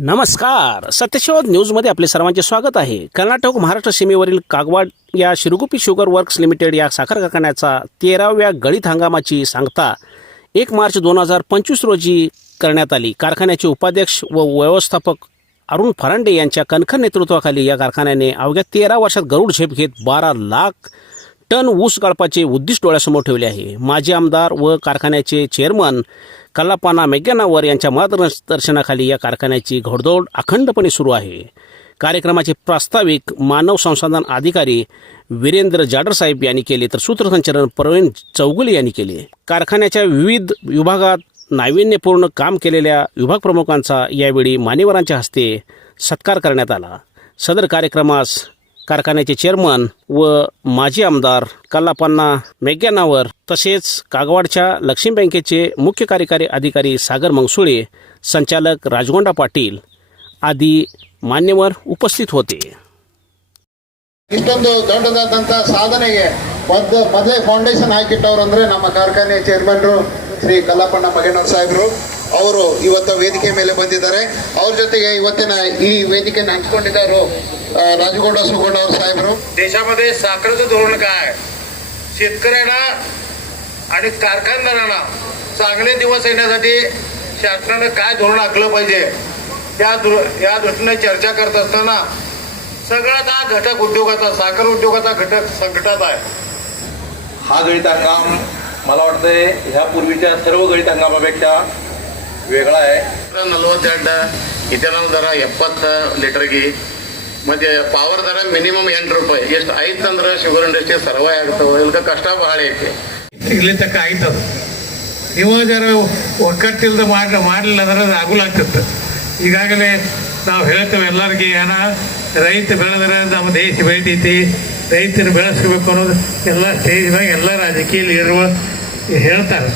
नमस्कार. सत्यशोध न्यूजमध्ये आपले सर्वांचे स्वागत आहे. कर्नाटक महाराष्ट्र सीमेवरील कागवाड या शिरगुपी शुगर वर्क्स लिमिटेड या साखर कारखान्याचा तेराव्या गळीत हंगामाची सांगता एक मार्च दोन हजार पंचवीस रोजी करण्यात आली. कारखान्याचे उपाध्यक्ष व व्यवस्थापक अरुण फरांडे यांच्या कणखर नेतृत्वाखाली या कारखान्याने अवघ्या तेरा वर्षात गरुड झेप घेत बारा लाख टन ऊस गाळपाचे उद्दिष्ट डोळ्यासमोर ठेवले आहे. माजी आमदार व कारखान्याचे चेअरमन कल्लापाना मेग्यानावर यांच्या मार्गदर्शनाखाली या कारखान्याची घोडदौड अखंडपणे सुरू आहे. कार्यक्रमाचे प्रास्ताविक मानव संसाधन अधिकारी वीरेंद्र जाडर साहेब यांनी केले तर सूत्रसंचालन प्रवीण चौगुले यांनी केले. कारखान्याच्या विविध विभागात नाविन्यपूर्ण काम केलेल्या विभाग प्रमुखांचा यावेळी मान्यवरांच्या हस्ते सत्कार करण्यात आला. सदर कार्यक्रमास कारखान्याचे चेअरमन व माजी आमदार कल्लापन्ना मेघ्यानावर तसेच कागवाडच्या लक्ष्मी बँकेचे मुख्य कार्यकारी अधिकारी सागर मंगसुळे संचालक राजगोंडा पाटील आदी मान्यवर उपस्थित होते ಇಷ್ಟೊಂದು ದೊಡ್ಡದಾದಂತ ಸಾಧನೆಗೆ ಮೊದ್ಲು ಮೊದಲೇ ಫೌಂಡೇಶನ್ ಹಾಕಿಟ್ಟವ್ರು ಅಂದ್ರೆ ನಮ್ಮ ಕಾರ್ಖಾನೆ ಚೇರ್ಮನ್ರು ಶ್ರೀ ಕಲ್ಲಪ್ಪಣ್ಣ ಮಗೇನವ್ರ ಸಾಹೇಬರು ಅವರು ಇವತ್ತು ವೇದಿಕೆ ಮೇಲೆ ಬಂದಿದ್ದಾರೆ. ಅವ್ರ ಜೊತೆಗೆ ಇವತ್ತಿನ ಈ ವೇದಿಕೆ ಹಂಚ್ಕೊಂಡಿದ್ದಾರೆ ರಾಜಗೌಡ ಸುಗೌಡ ಅವ್ರ ಸಾಹೇಬರು. देशामध्ये साखरेचं धोरण काय शेतकऱ्यांना आणि कारखानदारांना चांगले दिवस येण्यासाठी शासनानं काय धोरण आखलं पाहिजे त्या दृ या दृष्टीने चर्चा करत असताना सगळ्यात हा घटक उद्योगाचा साखर उद्योगाचा घटक संकटात आहे हा गळीत हंगाम मला वाटतंय ह्या पूर्वीच्या सर्व गळीत हंगामापेक्षा वेगळा आहे ನಲವತ್ತೆರಡು ಇದನ್ನ ದರ ಎಪ್ಪತ್ತು ಲೀಟರ್ಗೆ ಮತ್ತೆ ಪವರ್ ದರ ಮಿನಿಮಮ್ ಎಂಟು ರೂಪಾಯಿ ಎಷ್ಟು ಐತೆ ಅಂದ್ರೆ ಶುಗರ್ ಇಂಡಸ್ಟ್ರಿ ಸರ್ವೇ ಆಗ್ತವೆ ಇಲ್ಕ ಕಷ್ಟ ಬಹಳ ಐತಿ ಇಲ್ಲಿ ತನಕ ಆಯ್ತದ ನೀವು ಜರ ಒಕ್ಕಟ್ಟಿಲ್ದ ಮಾಡಿ ಮಾಡಲಿಲ್ಲ ಅಂದ್ರೆ ಅದು ಆಗುಲಾಗ್ತಿತ್ತು ಈಗಾಗಲೇ ನಾವು ಹೇಳ್ತೇವೆ ಎಲ್ಲರಿಗೆ ಏನ ರೈತ ಬೆಳೆದ್ರೆ ನಮ್ಮ ದೇಶ ಬೆಳಿತೈತಿ ರೈತರು ಬೆಳೆಸ್ಕೋಬೇಕು ಅನ್ನೋದು ಎಲ್ಲ ಸ್ಟೇಜ್ ಮ್ಯಾಗ ಎಲ್ಲ ರಾಜಕೀಯ ಲೀಡರ್ಗಳು ಹೇಳ್ತಾರೆ